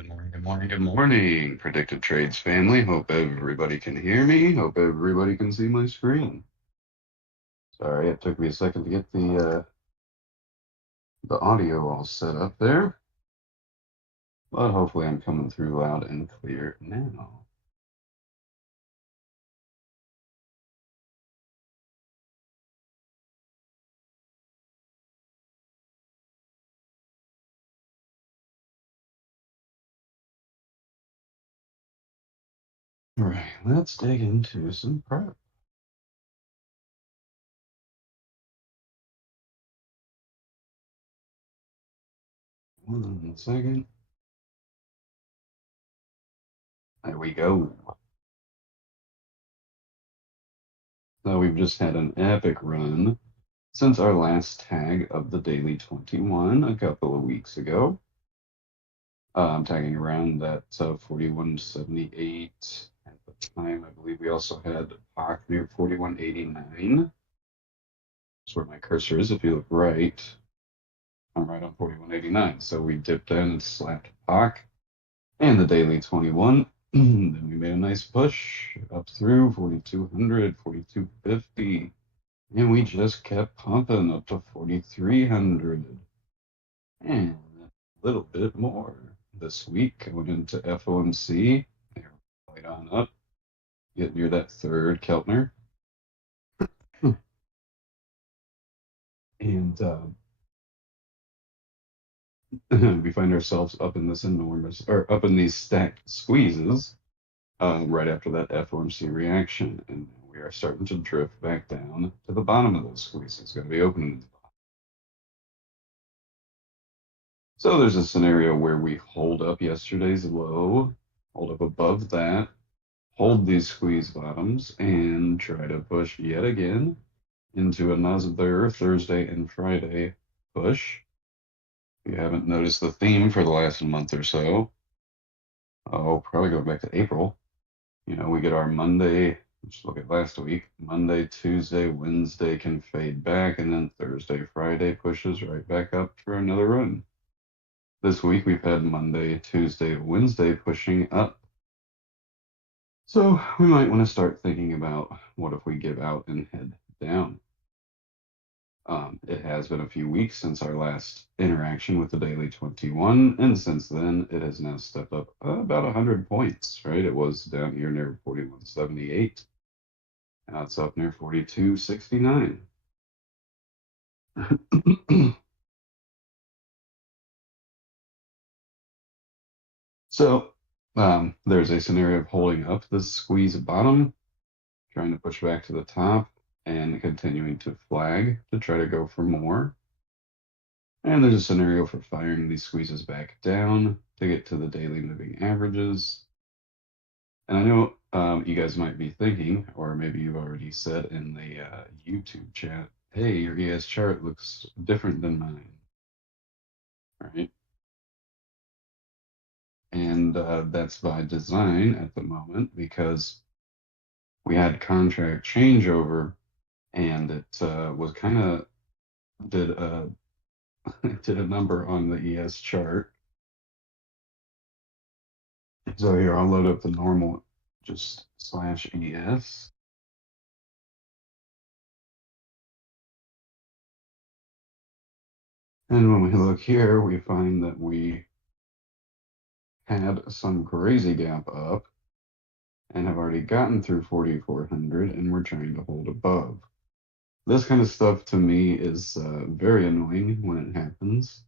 Good morning, good morning, good morning, Predictive Trades family. Hope everybody can hear me. Hope everybody can see my screen. Sorry, it took me a second to get the audio all set up there, but hopefully I'm coming through loud and clear now. All right, let's dig into some prep. 1 second. There we go. So we've just had an epic run since our last tag of the daily 21 a couple of weeks ago. I'm tagging around that 41.78 at the time. I believe we also had POC near 41.89. That's where my cursor is. If you look right, I'm right on 41.89. So we dipped in and slapped POC and the daily 21. Then we made a nice push up through 4,200, 4,250. And we just kept pumping up to 4,300. And a little bit more this week. I went into FOMC. Right on up. Get near that third Keltner. And we find ourselves up in this enormous, or up in these stacked squeezes right after that FOMC reaction. And we are starting to drift back down to the bottom of those squeezes. It's going to be opening. So there's a scenario where we hold up yesterday's low, hold up above that, hold these squeeze bottoms, and try to push yet again into another Thursday and Friday push. If you haven't noticed the theme for the last month or so, probably go back to April. You know, we get our Monday, let's look at last week, Monday, Tuesday, Wednesday can fade back, and then Thursday, Friday pushes right back up for another run. This week we've had Monday, Tuesday, Wednesday pushing up. So we might want to start thinking about what if we give out and head down. It has been a few weeks since our last interaction with the daily 21, and since then it has now stepped up about 100 points, right? It was down here near 41.78. Now it's up near 42.69. So there's a scenario of holding up the squeeze bottom, trying to push back to the top, and continuing to flag to try to go for more. And there's a scenario for firing these squeezes back down to get to the daily moving averages. And I know you guys might be thinking, or maybe you've already said in the YouTube chat, hey, your ES chart looks different than mine, right? And that's by design at the moment because we had contract changeover and it was kind of did a did a number on the ES chart. So here I'll load up the normal just /ES. And when we look here, we find that we had some crazy gap up and have already gotten through 4,400 and we're trying to hold above. This kind of stuff to me is very annoying when it happens,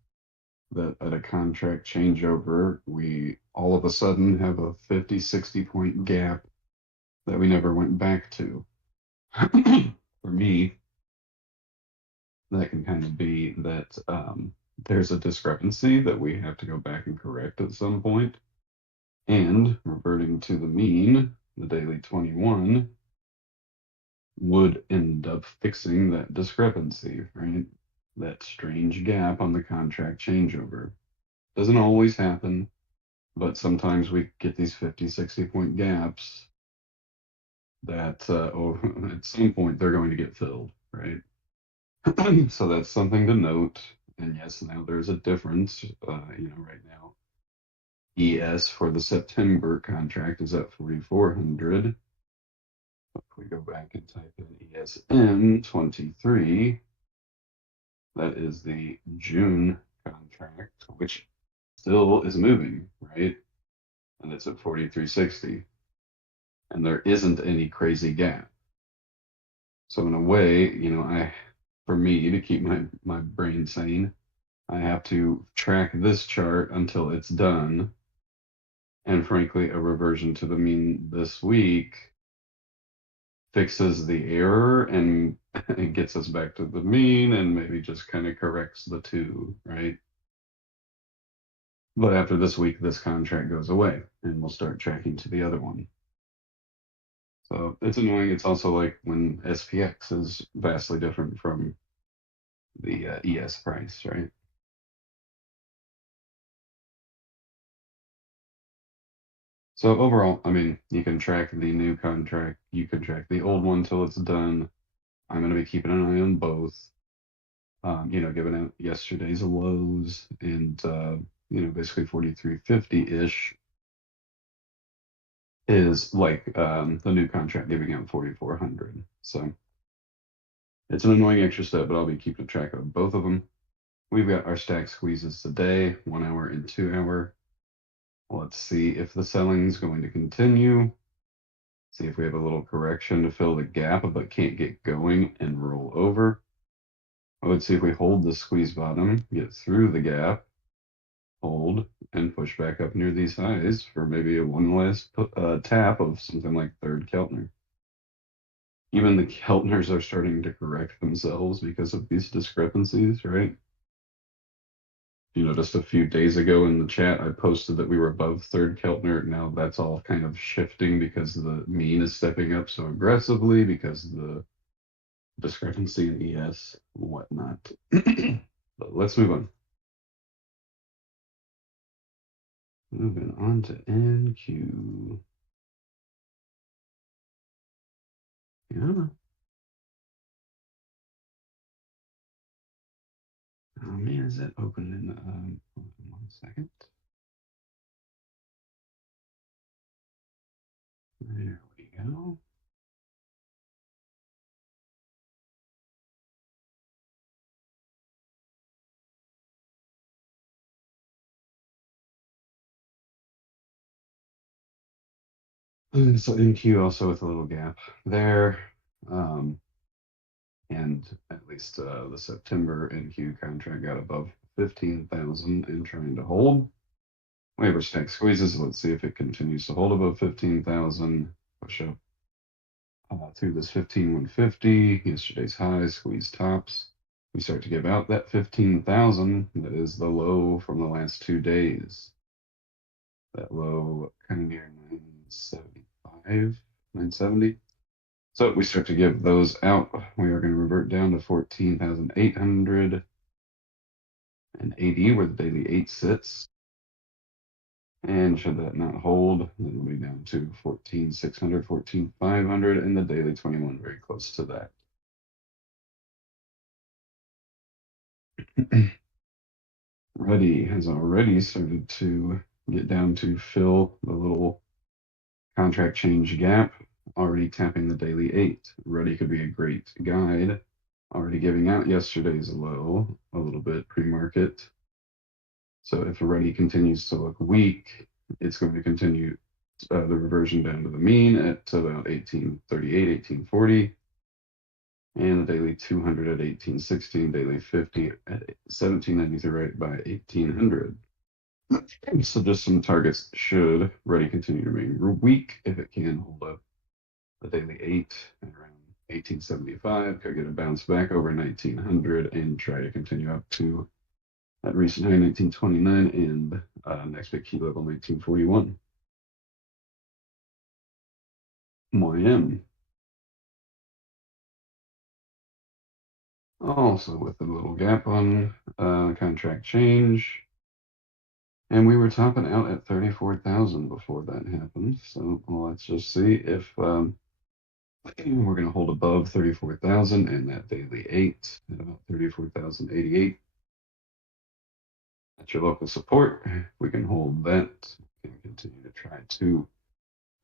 that at a contract changeover, we all of a sudden have a 50, 60 point gap that we never went back to. For me, that can kind of be that there's a discrepancy that we have to go back and correct at some point. And reverting to the mean, the daily 21 would end up fixing that discrepancy, right? That strange gap on the contract changeover. Doesn't always happen, but sometimes we get these 50, 60 point gaps that at some point they're going to get filled, right? So that's something to note. And yes, now there's a difference, right now. ES for the September contract is at 4,400. If we go back and type in ESM 23, that is the June contract, which still is moving, right? And it's at 4,360. And there isn't any crazy gap. So in a way, for me to keep my brain sane, I have to track this chart until it's done. And frankly, a reversion to the mean this week fixes the error and it gets us back to the mean and maybe just kind of corrects the two, right? But after this week, this contract goes away and we'll start tracking to the other one. So it's annoying. It's also like when SPX is vastly different from the ES price, right? So overall, I mean, you can track the new contract, you can track the old one till it's done. I'm going to be keeping an eye on both. Given out yesterday's lows and basically 4350-ish is like the new contract giving out 4400. So it's an annoying extra step, but I'll be keeping track of both of them. We've got our stack squeezes today, 1 hour and 2 hour. Let's see if the selling's going to continue. See if we have a little correction to fill the gap, but can't get going and roll over. I would see if we hold the squeeze bottom, get through the gap, hold, and push back up near these highs for maybe a one last tap of something like third Keltner. Even the Keltners are starting to correct themselves because of these discrepancies, right? Just a few days ago in the chat, I posted that we were above third Keltner. Now that's all kind of shifting because the mean is stepping up so aggressively because the discrepancy in ES and whatnot. But let's move on. Moving on to NQ. Yeah. Oh man, is that open in hold on 1 second. There we go. So NQ also with a little gap there. And at least the September NQ contract got above 15,000 and trying to hold. Waiver stack squeezes. Let's see if it continues to hold above 15,000. Push up through this 15,150. Yesterday's high, squeeze tops. We start to give out that 15,000. That is the low from the last 2 days. That low kind of near 975, 970. So we start to give those out. We are going to revert down to 14,800 and 80 where the daily 8 sits. And should that not hold, then we'll be down to 14,600, 14,500, and the daily 21 very close to that. Ready has already started to get down to fill the little contract change gap, already tapping the daily 8. Ready could be a great guide, already giving out yesterday's low a little bit pre-market. So if Ready continues to look weak, it's going to continue the reversion down to the mean at about 1838, 1840. And the daily 200 at 1816, daily 50 at 1793 right by 1800. So just some targets should Ready continue to remain weak if it can hold up the daily 8 at around 1875, could get a bounce back over 1900 and try to continue up to that recent high 1929 and next big key level 1941. YM. Also with a little gap on contract change. And we were topping out at 34,000 before that happened. So let's just see if we're going to hold above 34,000 and that daily 8 at about 34,088. At your local support, we can hold that. We can continue to try to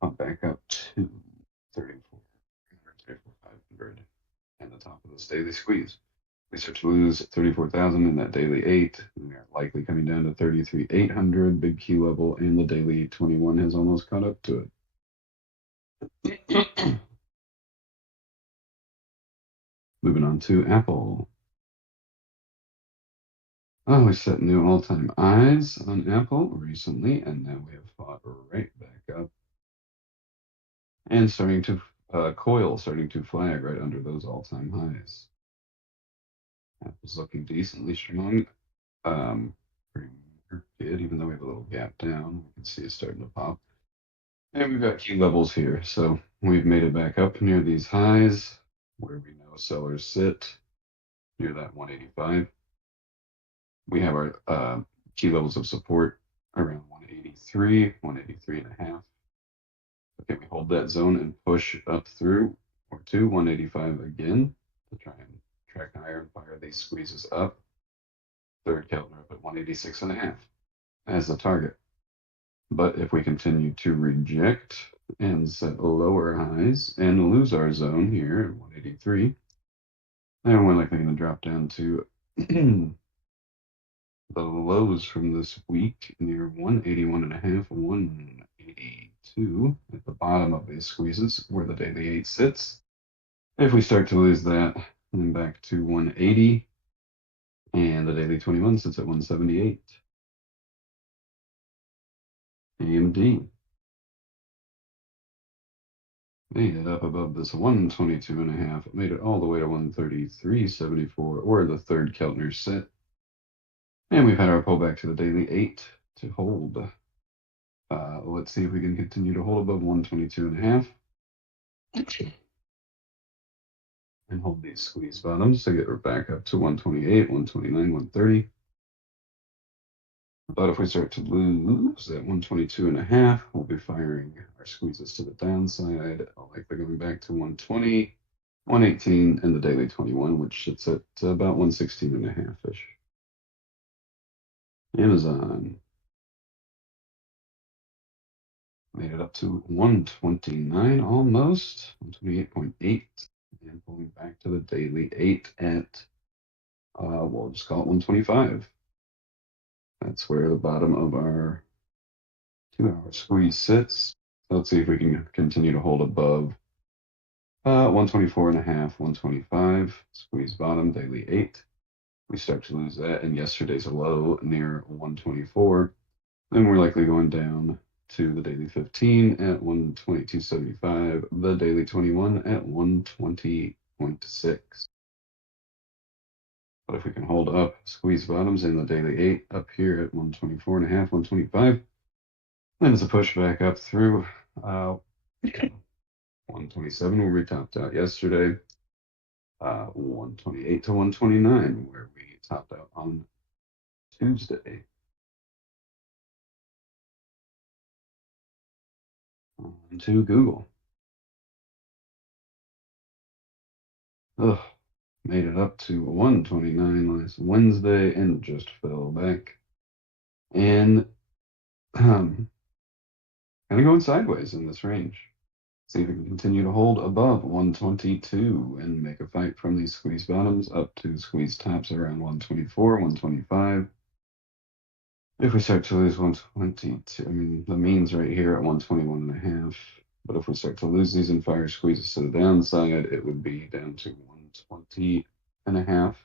pump back up to 34,500 and the top of this daily squeeze. We start to lose 34,000 in that daily 8. We are likely coming down to 33,800, big key level, and the daily 21 has almost caught up to it. Moving on to Apple. Oh, we set new all-time highs on Apple recently, and now we have fought right back up and starting to starting to flag right under those all-time highs. Apple's looking decently strong. Pretty good, even though we have a little gap down. We can see it starting to pop. And we've got key levels here. So we've made it back up near these highs where we know sellers sit near that 185. We have our key levels of support around 183, 183 and a half. Okay, we hold that zone and push up through or to 185 again to try and track higher and fire these squeezes up. Third Keltner up at 186 and a half as the target. But if we continue to reject and set lower highs and lose our zone here at 183, then we're likely going to drop down to the lows from this week near 181 and a half, 182 at the bottom of these squeezes where the daily 8 sits. If we start to lose that, then back to 180 and the daily 21 sits at 178. AMD made it up above this 122 and a half. It made it all the way to 133.74, where the third Keltner sit. And we've had our pullback to the daily 8 to hold. Let's see if we can continue to hold above 122 and a half. And hold these squeeze bottoms to get her back up to 128, 129, 130. But if we start to lose that 122 and a half, we'll be firing our squeezes to the downside, likely going back to 120, 118, and the daily 21, which sits at about 116 and a half-ish. Amazon made it up to 129 almost, 128.8, and pulling back to the daily 8 at, we'll just call it 125. That's where the bottom of our 2-hour squeeze sits. So let's see if we can continue to hold above 124 and a half, 125, squeeze bottom, daily 8. We start to lose that, and yesterday's low near 124. Then we're likely going down to the daily 15 at 122.75, the daily 21 at 120.6. But if we can hold up, squeeze bottoms in the daily 8 up here at 124 and a half, 125, then it's a push back up through 127 where we topped out yesterday, 128 to 129 where we topped out on Tuesday. On to Google. Ugh. Made it up to 129 last Wednesday and just fell back. And kind of going sideways in this range. See if we can continue to hold above 122 and make a fight from these squeeze bottoms up to squeeze tops around 124, 125. If we start to lose 122, I mean, the mean's right here at 121 and a half. But if we start to lose these and fire squeezes to the downside, it would be down to 120 and a half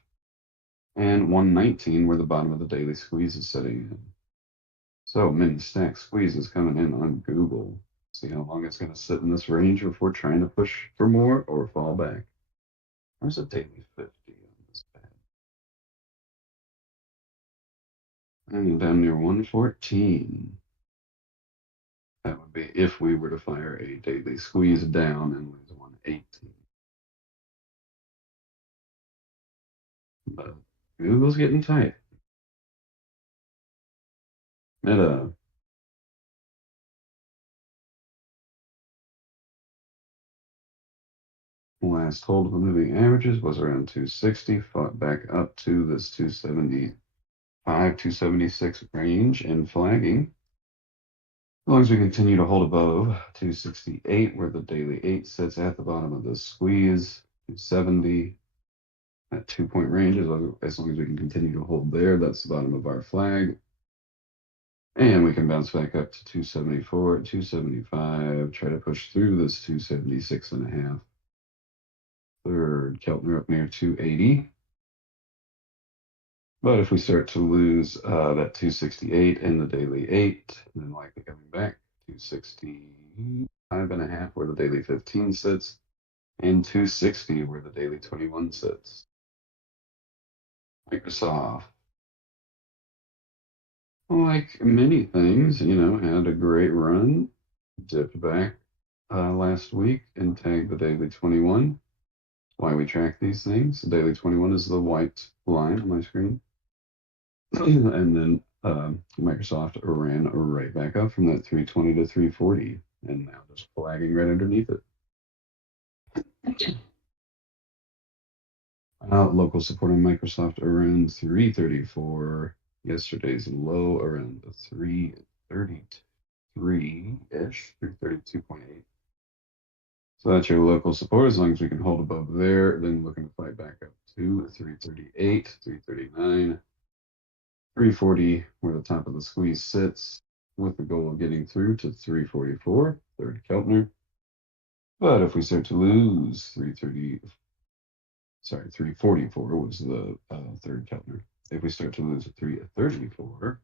and 119 where the bottom of the daily squeeze is sitting in. So many stack squeezes coming in on Google. See how long it's going to sit in this range before trying to push for more or fall back. Where's a daily 50 on this pad? And down near 114. That would be if we were to fire a daily squeeze down and lose 118. But Google's getting tight. Meta. Last hold of the moving averages was around 260, fought back up to this 270 276 range and flagging. As long as we continue to hold above 268, where the daily 8 sits at the bottom of this squeeze, 270, that 2-point range, as long as we can continue to hold there, that's the bottom of our flag. And we can bounce back up to 274, 275, try to push through this 276.5. Third Keltner up near 280. But if we start to lose that 268 and the daily 8, then likely coming back 265.5 where the daily 15 sits, and 260 where the daily 21 sits. Microsoft, like many things, had a great run, dipped back last week and tagged the daily 21. Why we track these things. The daily 21 is the white line on my screen. And then Microsoft ran right back up from that 320 to 340, and now just flagging right underneath it. Local support on Microsoft around 334. Yesterday's low around the 333-ish, 332.8. So that's your local support. As long as we can hold above there, then looking to fight back up to 338, 339. 340, where the top of the squeeze sits, with the goal of getting through to 344, third Keltner. But if we start to lose 344 was the third Keltner. If we start to lose at 334,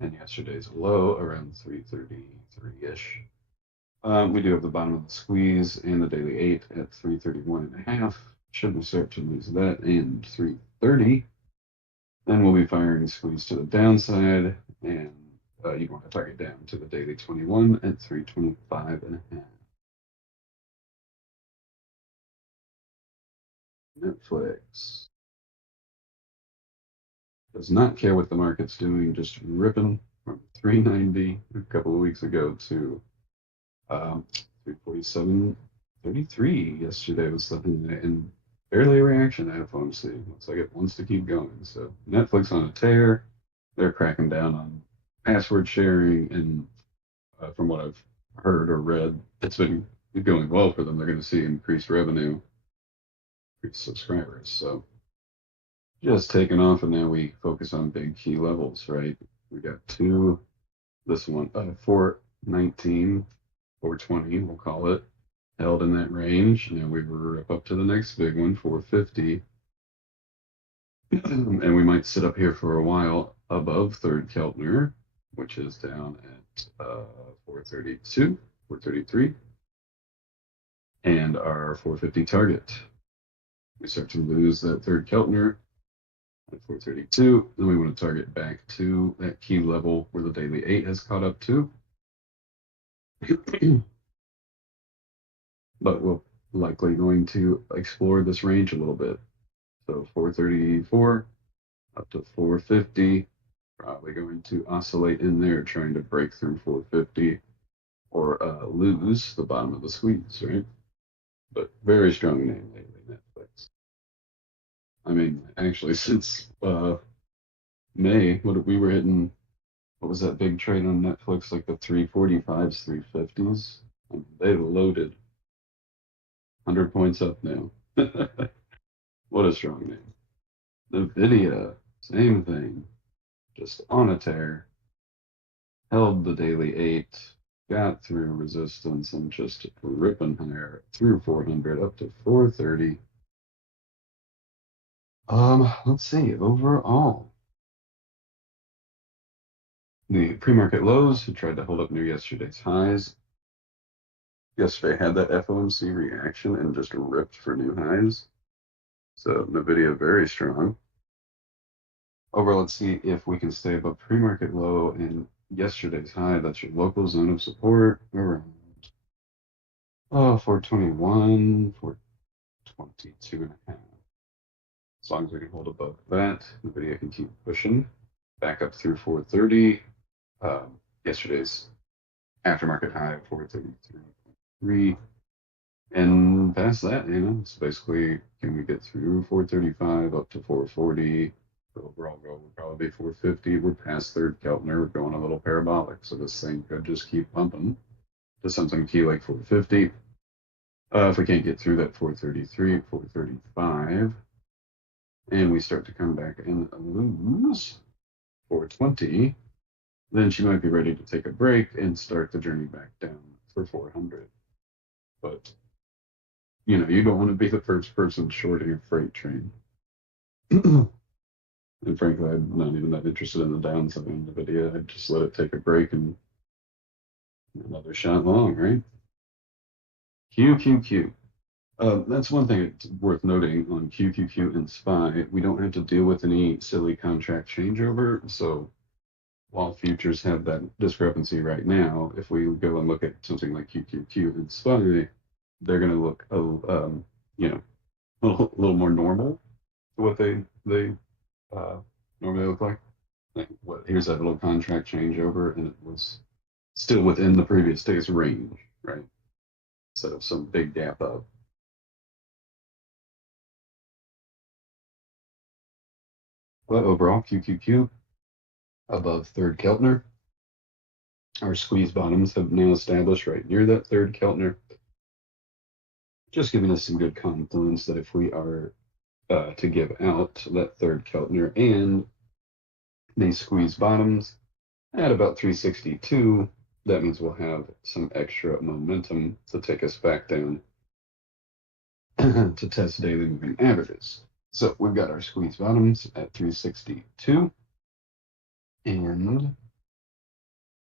and yesterday's low around 333-ish, we do have the bottom of the squeeze and the daily 8 at 331.5. Should we start to lose that and 330, then we'll be firing squeeze to the downside, and you want to target down to the daily 21 at 325.5. Netflix does not care what the market's doing, just ripping from 390 a couple of weeks ago to 347.33 yesterday was the high, and barely a reaction at FOMC. Looks like it wants to keep going. So Netflix on a tear. They're cracking down on password sharing, and from what I've heard or read, it's been going well for them. They're going to see increased revenue, increased subscribers. So just taking off, and now we focus on big key levels, right? We got this one, 419, 420, we'll call it, held in that range. Now we rip up to the next big one, 450. And we might sit up here for a while above third Keltner, which is down at 432, 433, and our 450 target. We start to lose that third Keltner at 432, then we want to target back to that key level where the daily 8 has caught up to. But we're likely going to explore this range a little bit. So 434 up to 450, probably going to oscillate in there, trying to break through 450 or lose the bottom of the squeeze, right? But very strong name lately, Netflix. I mean, actually, since May, we were hitting, what was that big trade on Netflix, like the 345s, 350s? I mean, they loaded 100 points up now. What a strong name. NVIDIA, same thing, just on a tear. Held the daily 8, got through resistance, and just ripping higher through 400 up to 430. Let's see, overall, the pre-market lows tried to hold up near yesterday's highs. Yesterday had that FOMC reaction and just ripped for new highs. So NVIDIA very strong. Over, let's see if we can stay above pre-market low and yesterday's high. That's your local zone of support around 421, 422.5. As long as we can hold above that, NVIDIA can keep pushing back up through 430. Yesterday's aftermarket high of 433.3. And past that, it's basically, can we get through 435 up to 440, The overall goal would probably be 450. We're past third Keltner. We're going a little parabolic. So this thing could just keep pumping to something key like 450. If we can't get through that 433, 435, and we start to come back and lose 420, then she might be ready to take a break and start the journey back down for 400. But, you don't want to be the first person shorting a freight train. And frankly, I'm not even that interested in the downside of NVIDIA. I'd just let it take a break and another shot long, right? QQQ. That's one thing it's worth noting on QQQ and SPY. We don't have to deal with any silly contract changeover. So while futures have that discrepancy right now, if we go and look at something like QQQ and SPY, they're going to look, a little more normal to what they normally look like. Here's that little contract changeover, and it was still within the previous day's range, right? Instead of some big gap up. But overall, QQQ above third Keltner. Our squeeze bottoms have now established right near that third Keltner, just giving us some good confluence that if we are to give out that third Keltner and these squeeze bottoms at about 362, that means we'll have some extra momentum to take us back down to test daily moving averages. So we've got our squeeze bottoms at 362 and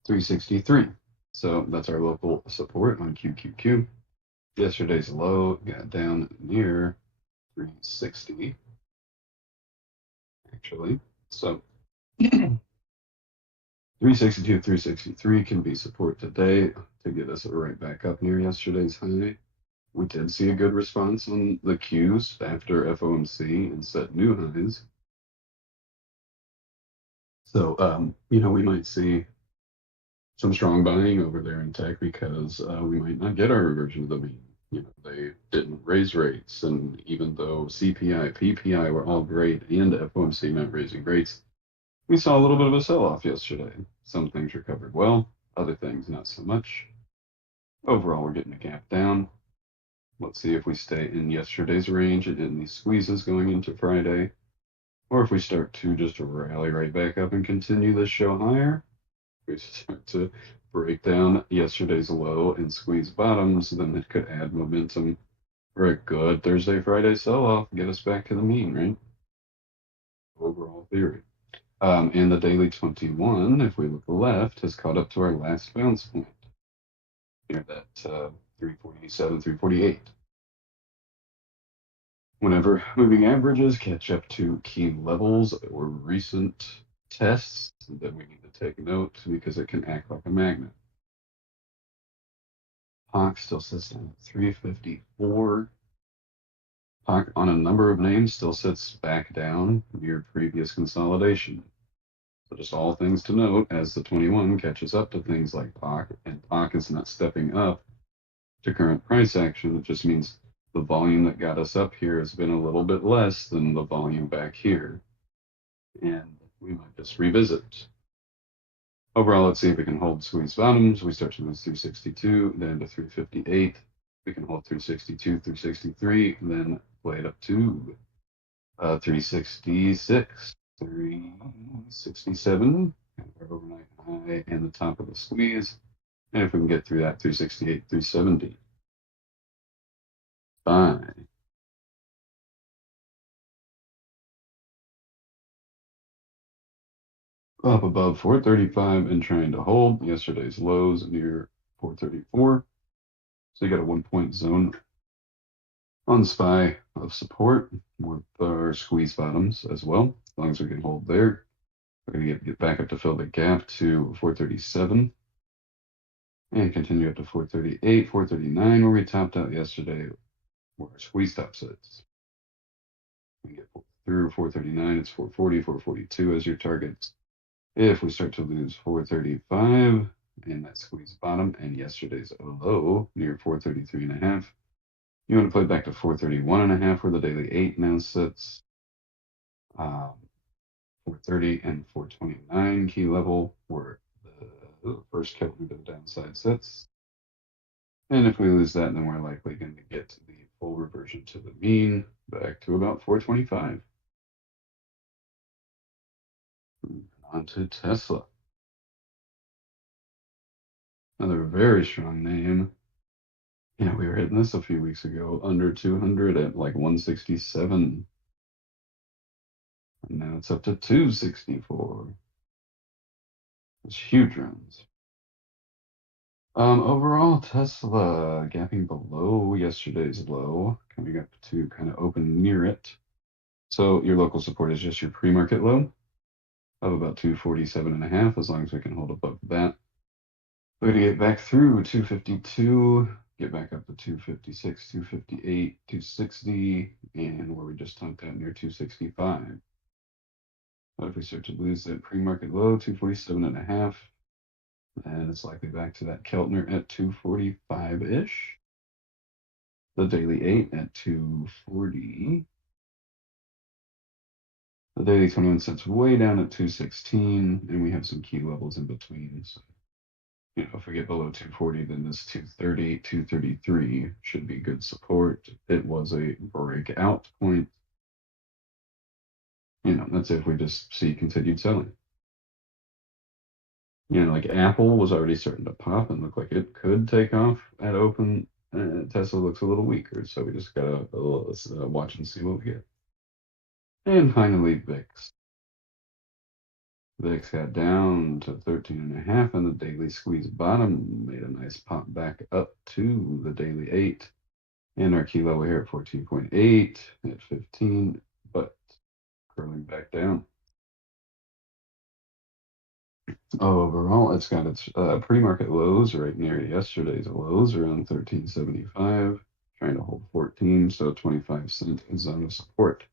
363. So that's our local support on QQQ. Yesterday's low got down near 360, actually. So 362, 363 can be support today to get us right back up near yesterday's high. We did see a good response on the Qs after FOMC and set new highs. So, we might see some strong buying over there in tech because we might not get our reversion to the mean. They didn't raise rates, and even though CPI, PPI were all great and FOMC not raising rates, we saw a little bit of a sell-off yesterday. Some things recovered well, other things not so much. Overall, we're getting a gap down. Let's see if we stay in yesterday's range and in these squeezes going into Friday, or if we start to just rally right back up and continue this show higher. We start to break down yesterday's low and squeeze bottoms, then it could add momentum for a good Thursday, Friday sell-off, get us back to the mean, right? Overall theory. And the daily 21, if we look left, has caught up to our last bounce point near that 347, 348. Whenever moving averages catch up to key levels or recent tests, then we need to take note because it can act like a magnet. POC still sits down at 354. POC on a number of names still sits back down near previous consolidation. So just all things to note as the 21 catches up to things like POC, and POC is not stepping up to current price action. It just means the volume that got us up here has been a little bit less than the volume back here. And we might just revisit. Overall, let's see if we can hold squeeze bottoms. We start to lose 362, then to 358. We can hold 362, 363, then play it up to 366, 367, our overnight high and the top of the squeeze. And if we can get through that, 368, 370. Buy. Up above 435 and trying to hold yesterday's lows near 434. So you got a 1 point zone on SPY of support with our squeeze bottoms as well. As long as we can hold there, we're going to get back up to fill the gap to 437 and continue up to 438, 439, where we topped out yesterday, where our squeeze top sits. We get through 439, it's 440, 442 as your targets. If we start to lose 435 and that squeeze bottom and yesterday's low near 433.5, you want to play back to 431.5 where the daily 8 now sits. 430 and 429 key level where the first Keltner to the downside sits. And if we lose that, then we're likely going to get to the full reversion to the mean back to about 425. On to Tesla. Another very strong name. Yeah, we were hitting this a few weeks ago, under 200 at like 167. And now it's up to 264. It's huge runs. Overall, Tesla gapping below yesterday's low, coming up to kind of open near it. So your local support is just your pre-market low of about 247.5, as long as we can hold above that. We're going to get back through 252, get back up to 256, 258, 260, and where we just tunked out near 265. But if we start to lose that pre-market low, 247.5, and it's likely back to that Keltner at 245-ish. The daily 8 at 240. The daily 21 cents way down at 216, and we have some key levels in between. So, if we get below 240, then this 230, 233 should be good support. It was a breakout point. That's if we just see continued selling. Like Apple was already starting to pop and look like it could take off at open. Tesla looks a little weaker, so we just gotta watch and see what we get. And finally, VIX. VIX got down to 13.5, and the daily squeeze bottom made a nice pop back up to the daily 8. And our key level here at 14.8 at 15, but curling back down. Overall, it's got its pre-market lows right near yesterday's lows around 13.75, trying to hold 14, so 25-cent zone of support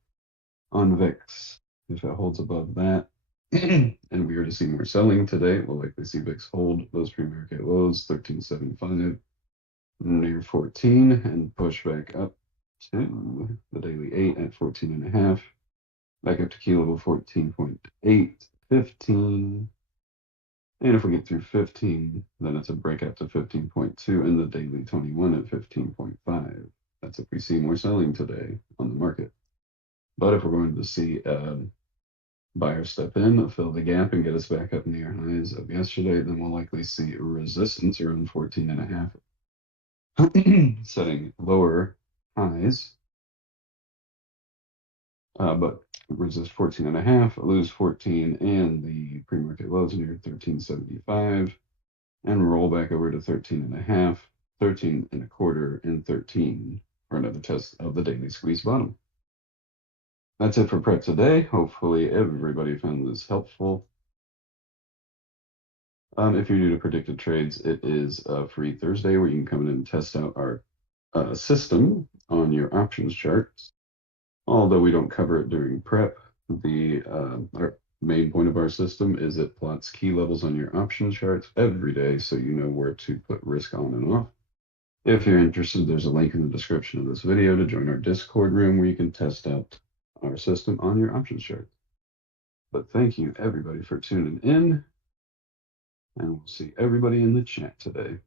on VIX. If it holds above that, and we are to see more selling today, we'll likely see VIX hold those pre-market lows, 13.75, near 14, and push back up to the daily 8 at 14.5, back up to key level 14.8, 15. And if we get through 15, then it's a breakout to 15.2 and the daily 21 at 15.5. That's if we see more selling today on the market. But if we're going to see buyers step in, fill the gap, and get us back up near highs of yesterday, then we'll likely see resistance around 14.5, setting lower highs. But resist 14.5, lose 14, and the pre-market lows near 13.75, and roll back over to 13.5, 13.25, and 13 for another test of the daily squeeze bottom. That's it for prep today. Hopefully everybody found this helpful. If you're new to predicted trades, it is a free Thursday where you can come in and test out our system on your options charts. Although we don't cover it during prep, our main point of our system is it plots key levels on your option charts every day so you know where to put risk on and off. If you're interested, there's a link in the description of this video to join our Discord room where you can test out our system on your options chart. But thank you everybody for tuning in, and we'll see everybody in the chat today.